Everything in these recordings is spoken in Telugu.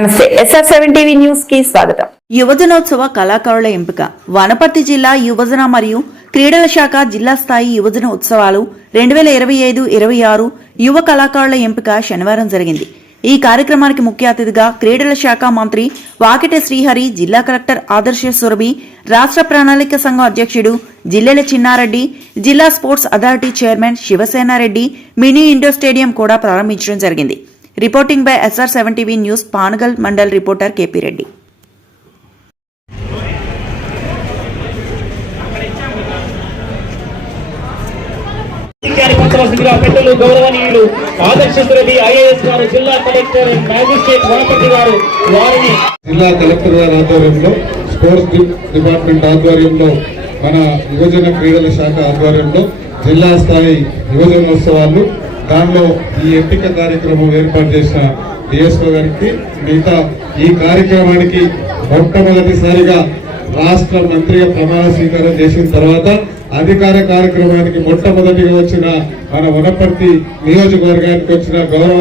నమస్తే, SR7 టీవీ న్యూస్ కి స్వాగతం. యువజనోత్సవ కళాకారుల ఎంపిక. వనపర్తి జిల్లా యువజన మరియు క్రీడల శాఖ జిల్లా స్థాయి యువజన ఉత్సవాలు 2025-26 యువ కళాకారుల ఎంపిక శనివారం జరిగింది. ఈ కార్యక్రమానికి ముఖ్య అతిథిగా క్రీడల శాఖ మంత్రి వాకిట శ్రీహరి, జిల్లా కలెక్టర్ ఆదర్శ సురభి, రాష్ట్ర ప్రణాళిక సంఘం అధ్యక్షుడు జిల్లెల చిన్నారెడ్డి, జిల్లా sports authority chairman Sivasenareddy mini indoor stadium కూడా ప్రారంభించడం జరిగింది. Reporting by SR7 TV news, Panagal mandal reporter KP Reddy. పెద్దలు గౌరవనీయులు ఆదర్శ సురభి IAS గారు, జిల్లా కలెక్టర్ మ్యాజిస్ట్రేట్ వనపర్తి గారు, వారిని జిల్లా కలెక్టర్ గారి ఆధ్వర్యంలో, స్పోర్ట్స్ డిపార్ట్మెంట్ ఆధ్వర్యంలో, మన యువజన క్రీడల శాఖ ఆధ్వర్యంలో జిల్లా స్థాయి యువజనోత్సవాలు, దానిలో ఈ ఎంపిక కార్యక్రమం ఏర్పాటు చేసిన DSO గారికి, మిగతా ఈ కార్యక్రమానికి మొట్టమొదటిసారిగా రాష్ట్ర మంత్రిగా ప్రమాణ స్వీకారం చేసిన తర్వాత అధికార కార్యక్రమానికి మొట్టమొదటిగా వచ్చిన మన వనపర్తి నియోజకవర్గానికి వచ్చిన గౌరవ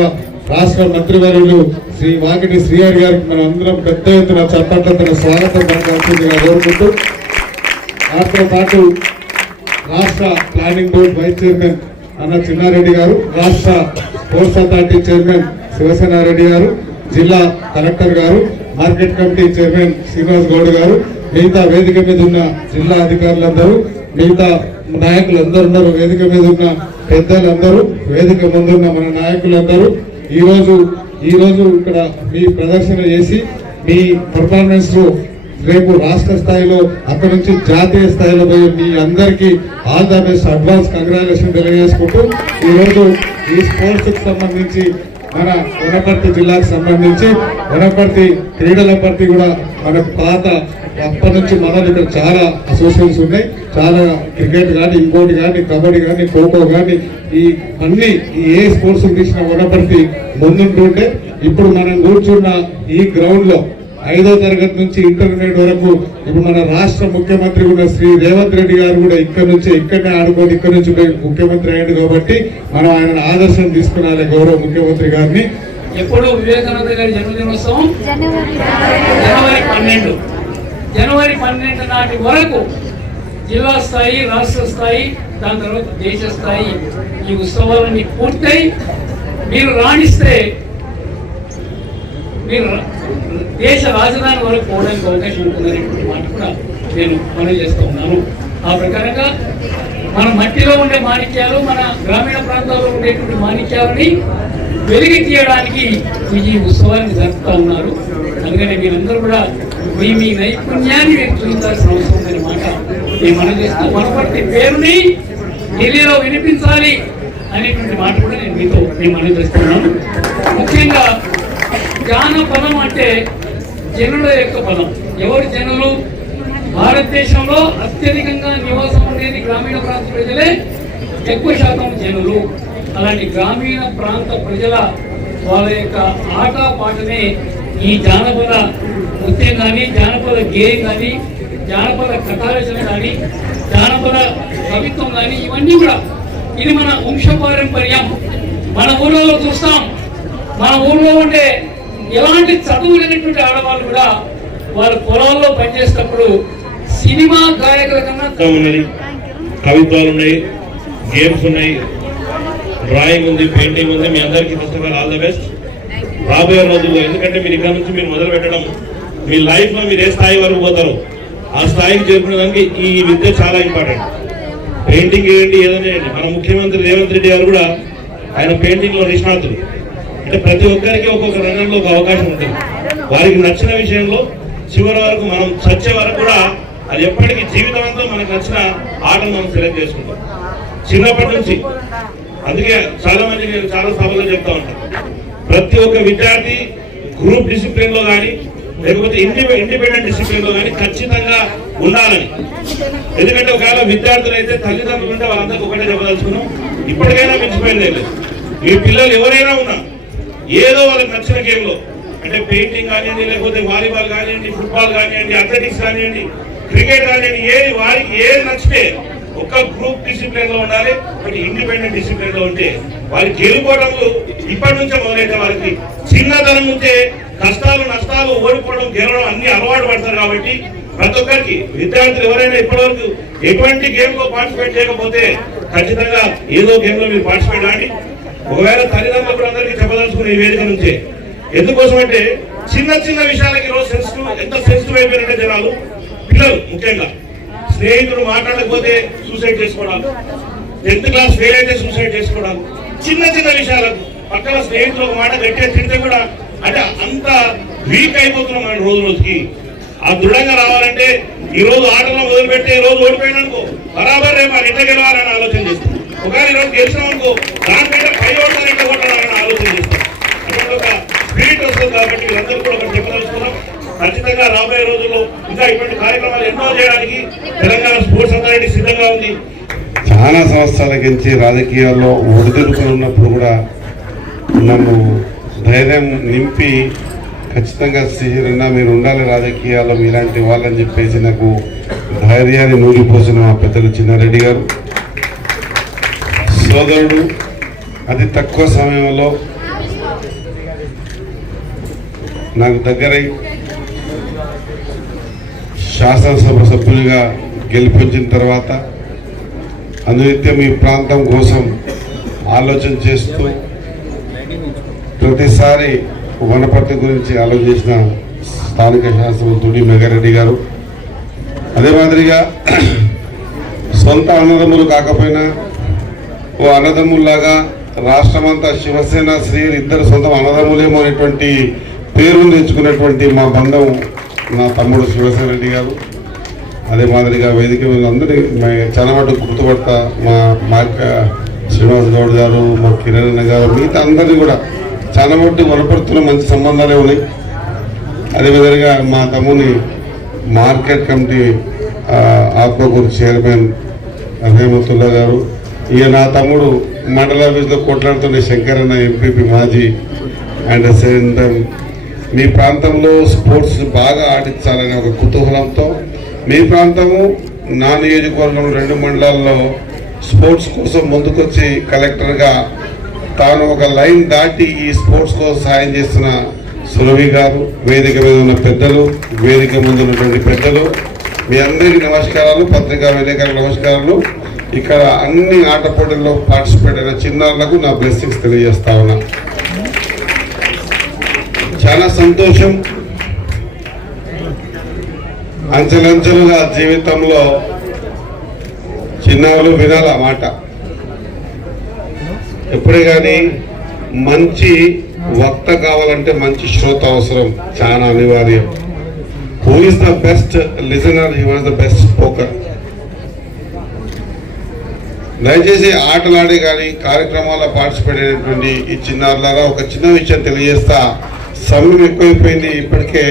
రాష్ట్ర మంత్రివర్యులు శ్రీ వాకిటి శ్రీహరి గారికి మనం అందరం పెద్ద ఎత్తున చప్పట్లతో స్వాగతం పలకాల్సిందిగా కోరుకుంటూ, దాంతో పాటు రాష్ట్ర ప్లానింగ్ బోర్డు వైస్ చైర్మన్ అన్న చిన్నారెడ్డి గారు, రాష్ట్ర స్పోర్ట్స్ అథారిటీ చైర్మన్ శివసేనారెడ్డి గారు, జిల్లా కలెక్టర్ గారు, market committee chairman Srinivas Goud గారు, మిగతా వేదిక మీద ఉన్న జిల్లా అధికారులందరూ, మిగతా నాయకులందరూ ఉన్నారు, వేదిక మీద ఉన్న పెద్దలందరూ, వేదిక ముందున్న మన నాయకులందరూ ఈ రోజు ఇక్కడ మీ ప్రదర్శన చేసి మీ పర్ఫార్మెన్స్ లో రేపు రాష్ట్ర స్థాయిలో అక్కడి నుంచి జాతీయ స్థాయిలో పోయి మీ అందరికీ all the best, advance congratulation తెలియజేసుకుంటూ, ఈరోజు ఈ స్పోర్ట్స్ కి సంబంధించి మన వనపర్తి జిల్లాకు సంబంధించి వనపర్తి క్రీడల పర్తి కూడా మనకు పాత అప్పటి నుంచి మనలు ఇక్కడ చాలా అసోసియేషన్స్ ఉన్నాయి. చాలా క్రికెట్ కానీ, ఇంకోటి కానీ, కబడ్డీ కానీ, ఖోఖో కానీ, ఈ అన్ని ఏ స్పోర్ట్స్ తీసిన వనపర్తి ముందుంటుంటే, ఇప్పుడు మనం కూర్చున్న ఈ గ్రౌండ్ లో 5వ తరగతి నుంచి ఇంటర్మీడియట్ వరకు ఇప్పుడు మన రాష్ట్ర ముఖ్యమంత్రి ఉన్న శ్రీ రేవంత్ రెడ్డి గారు కూడా ఇక్కడనే ఆడుకొని ఇక్కడ నుంచి ముఖ్యమంత్రి అయ్యాడు. కాబట్టి మనం ఆయన ఆదర్శం తీసుకున్నాలి గౌరవ ముఖ్యమంత్రి గారిని. ఎప్పుడు వివేకానంద గారి జన్మదినోత్సవం జనవరి 12 నాటి వరకు జిల్లా స్థాయి, రాష్ట్ర స్థాయి, దాని తర్వాత దేశ స్థాయి ఈ ఉత్సవాలన్నీ పూర్తయి మీరు రాణిస్తే మీరు దేశ రాజధాని వరకు పోవడానికి అవకాశం ఉంటుందనేటువంటి మాట కూడా నేను మనవి చేస్తూ ఉన్నాను. ఆ ప్రకారంగా మన మట్టిలో ఉండే మాణిక్యాలు, మన గ్రామీణ ప్రాంతాల్లో ఉండేటువంటి మాణిక్యాలని వెలికి తీయడానికి ఈ ఉత్సవాన్ని జరుపుతూ ఉన్నారు. అందుకని మీరందరూ కూడా మీ నైపుణ్యాన్ని మీరు చూపించాల్సిన అవసరం ఉందనే మాట నేను మనవి చేస్తూ, వనపర్తి పేరుని ఢిల్లీలో వినిపించాలి అనేటువంటి మాట కూడా నేను మనవి చేస్తున్నాను. ముఖ్యంగా జానపదం అంటే జనుల యొక్క పదం. ఎవరు జనులు? భారతదేశంలో అత్యధికంగా నివాసం ఉండేది గ్రామీణ ప్రాంత ప్రజలే, ఎక్కువ శాతం జనులు. అలాంటి గ్రామీణ ప్రాంత ప్రజల వాళ్ళ యొక్క ఆట పాటనే ఈ జానపద నృత్యం కానీ, జానపద గేయం కానీ, జానపద కథారచన కానీ, జానపద కవిత్వం కానీ, ఇవన్నీ కూడా ఇది మన వంశపారంపర్యం. మన ఊళ్ళో చూస్తాం, మన ఊళ్ళో ఉండే ఎలాంటి చదువు లేనటువంటి ఆడవాళ్ళు కూడా వాళ్ళ పొలాల్లో పనిచేసేటప్పుడు సినిమా గాయకుల కన్నా ఉన్నది, కవిత్వాలు ఉన్నాయి, గేమ్స్ ఉన్నాయి, డ్రాయింగ్ ఉంది, పెయింటింగ్ ఉంది. మీ అందరికీ first of all all the best రాబోయే రోజుల్లో. ఎందుకంటే మీరు ఇక్కడ నుంచి మీరు మొదలు పెట్టడం, మీ లైఫ్ లో మీరు ఏ స్థాయి వరకు పోతారో ఆ స్థాయికి చేరుకునేదానికి ఈ విద్య చాలా ఇంపార్టెంట్. పెయింటింగ్ ఏంటి, ఏదైనా మన ముఖ్యమంత్రి రేవంత్ రెడ్డి గారు కూడా ఆయన పెయింటింగ్ లో నిష్ణాతులు. అంటే ప్రతి ఒక్కరికి ఒక్కొక్క రంగంలో ఒక అవకాశం ఉంటుంది. వారికి నచ్చిన విషయంలో చివరి వరకు మనం చచ్చే వరకు కూడా అది ఎప్పటికీ జీవితంతో మనకు నచ్చిన ఆటను మనం సెలెక్ట్ చేసుకుంటాం చిన్నప్పటి నుంచి. అందుకే చాలా మంది నేను చాలా సభలో చెప్తా ఉంటాను, ప్రతి ఒక్క విద్యార్థి గ్రూప్ డిసిప్లిన్ లో కానీ లేకపోతే ఇండిపెండెంట్ డిసిప్లిన్ లో కానీ ఖచ్చితంగా ఉండాలని. ఎందుకంటే ఒకవేళ విద్యార్థులు అయితే తల్లిదండ్రులు ఉంటే వాళ్ళందరికీ ఒకటే చెప్పదలుచుకున్నాం, ఇప్పటికైనా మించిపోయింది లేదు. మీ పిల్లలు ఎవరైనా ఉన్నా ఏదో వాళ్ళకి నచ్చిన గేమ్ లో, అంటే పెయింటింగ్ కానివ్వండి, లేకపోతే వాలీబాల్ కానివ్వండి, ఫుట్బాల్ కానివ్వండి, అథ్లెటిక్స్ కానివ్వండి, క్రికెట్ కానివ్వండి, ఏది వారికి ఏది నచ్చితే ఒక గ్రూప్ డిసిప్లిన్ లో ఉండాలి, ఒకటి ఇండిపెండెంట్ డిసిప్లిన్ లో ఉంటే వారికి గెలుపోవడంలో ఇప్పటి నుంచే మొదలైతే వారికి చిన్నతనం నుంచే కష్టాలు నష్టాలు ఓడిపోవడం గెలవడం అన్ని అలవాటు పడతారు కాబట్టి ప్రతి ఒక్కరికి విద్యార్థులు ఎవరైనా ఇప్పటివరకు ఎటువంటి గేమ్ లో పార్టిసిపేట్ చేయకపోతే ఖచ్చితంగా ఏదో గేమ్ లో మీరు పార్టిసిపేట్ ఆడి ఒకవేళ తల్లిదండ్రులు కూడా అందరికీ చెప్పదలుచుకునే ఈ వేదిక నుంచే ఎందుకోసం అంటే చిన్న చిన్న విషయాలకి ఈరోజు సెన్సిటివ్ ఎంత సెన్సిటివ్ అయిపోయినట్టే జనాలు పిల్లలు ముఖ్యంగా స్నేహితుడు మాట్లాడకపోతే సూసైడ్ చేసుకోవడాలు 10th క్లాస్ ఫెయిల్ అయితే సూసైడ్ చేసుకోవడాలు చిన్న చిన్న విషయాలకు పక్కన స్నేహితులు ఒక మాట గట్టిగా తిడితే కూడా అంటే అంత వీక్ అయిపోతున్నాం మనం రోజు రోజుకి ఆ దృఢంగా రావాలంటే ఈ రోజు ఆటలో మొదలుపెట్టి ఈ రోజు ఓడిపోయినానుకో బరాబర్ రేపు మన ఇంట గెలవాలని ఆలోచన చేస్తాం ఒకవేళ ఈ రోజు గెలిచినాం అనుకో దానికంటే పై ఓటాలు ఇంట కొట్టాలని ఆలోచన చేస్తాం అటువంటి ఒక స్పిరిట్ వస్తుంది కాబట్టి వీరందరూ కూడా ఒకటి చెప్పదలుచుకున్నాం ఖచ్చితంగా రాబోయే రోజుల్లో ఇంకా ఇటువంటి కార్యక్రమాలు ఎన్నో చేయడానికి తెలంగాణ స్పోర్ట్స్ అథారిటీ సిద్ధంగా ఉంది. చాలా సంవత్సరాల నుంచి రాజకీయాల్లో ఒడిదుడుకులు ఉన్నప్పుడు కూడా నన్ను ధైర్యం నింపి ఖచ్చితంగా శ్రీరన్న మీరు ఉండాలి రాజకీయాల్లో మీలాంటి వాళ్ళని చెప్పేసి నాకు ధైర్యాన్ని నూరిపోసిన మా పెద్దలు చిన్నారెడ్డి గారు సోదరుడు అతి తక్కువ సమయంలో నాకు దగ్గరై శాసనసభ సభ్యులుగా గెలిపించిన తర్వాత అనునిత్యం ఈ ప్రాంతం కోసం ఆలోచన చేస్తూ ప్రతిసారి వనపర్తి గురించి ఆలోచించిన స్థానిక శాసనసభ్యుడు మెగారెడ్డి గారు అదే మాదిరిగా సొంత అన్నదమ్ములు కాకపోయినా ఓ అన్నదమ్ముల్లాగా రాష్ట్రమంతా శివసేన శ్రీ ఇద్దరు సొంత అన్నదమ్ములేమో అనేటువంటి పేరు తెచ్చుకున్నటువంటి మా బంధం నా తమ్ముడు శివసేన రెడ్డి గారు అదే మాదిరిగా వేదిక అందరినీ చాలా మటుకు గుర్తుపడతా మా శ్రీనివాస్ గౌడ్ గారు మా కిరణ్ అన్న గారు మిగతా అందరినీ కూడా చాలా మటుకు వనపర్తిలో మంచి సంబంధాలే ఉన్నాయి. అదేవిధంగా మా తమ్ముని మార్కెట్ కమిటీ ఆత్మకూరు చైర్మన్ హేమతుల్లా గారు ఇక నా తమ్ముడు మండల ఆఫీస్లో కొట్లాడుతున్న శంకరన్న ఎంపీపీ మాజీ అండ్ సేమ్ టైం మీ ప్రాంతంలో స్పోర్ట్స్ బాగా ఆడించాలనే ఒక కుతూహలంతో మీ ప్రాంతము నా నియోజకవర్గం 2 మండలాల్లో స్పోర్ట్స్ కోసం ముందుకొచ్చి కలెక్టర్గా తాను ఒక లైన్ దాటి ఈ స్పోర్ట్స్ కోసం సాయం చేస్తున్న సురవి గారు వేదిక మీద ఉన్న పెద్దలు వేదిక ముందు ఉన్నటువంటి పెద్దలు మీ అందరికీ నమస్కారాలు పత్రికా విలేకరులకు నమస్కారాలు ఇక్కడ అన్ని ఆట పోటీల్లో పార్టిసిపేట్ అయిన చిన్నారులకు నా బ్లెస్సింగ్స్ తెలియజేస్తా ఉన్నా చాలా సంతోషం అంచెలంచెలుగా జీవితంలో చిన్నారులు వినాల మాట ఎప్పుడే కానీ మంచి వక్త కావాలంటే మంచి శ్రోత అవసరం చాలా అనివార్యం. Who is the best listener, he was the best speaker. దయచేసి ఆటలాడే కానీ కార్యక్రమాల్లో పార్టిసిపేట్ అయినటువంటి ఈ చిన్నారులారా ఒక చిన్న విషయం తెలియజేస్తా. సమయం ఎక్కువైపోయింది ఇప్పటికే.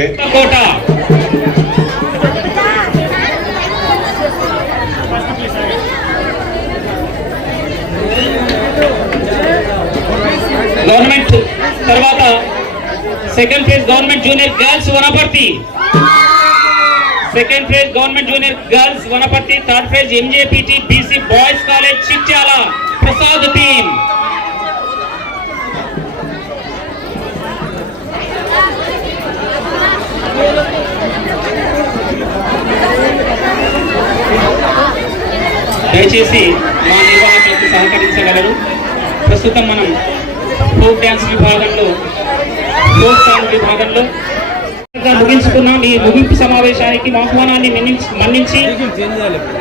గవర్నమెంట్ తర్వాత second phase government junior girls Wanaparthy, second phase government junior girls Wanaparthy, third phase MJPT BC boys college Chityala Prasad team. దయచేసి మా నిర్వాహకులకు సహకరించగలరు. ప్రస్తుతం మనం ఫోక్ డ్యాన్స్ విభాగంలో ముగించుకున్నాం. ఈ ముగింపు సమావేశానికి ఆహ్వానాన్ని మన్నించి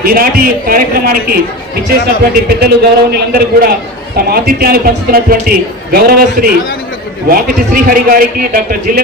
ఈనాటి కార్యక్రమానికి ఇచ్చేసినటువంటి పెద్దలు గౌరవనీయులందరూ కూడా తమ ఆతిథ్యాన్ని పంచుతున్నటువంటి గౌరవశ్రీ వాకిటి శ్రీహరి గారికి, డాక్టర్ జిల్లె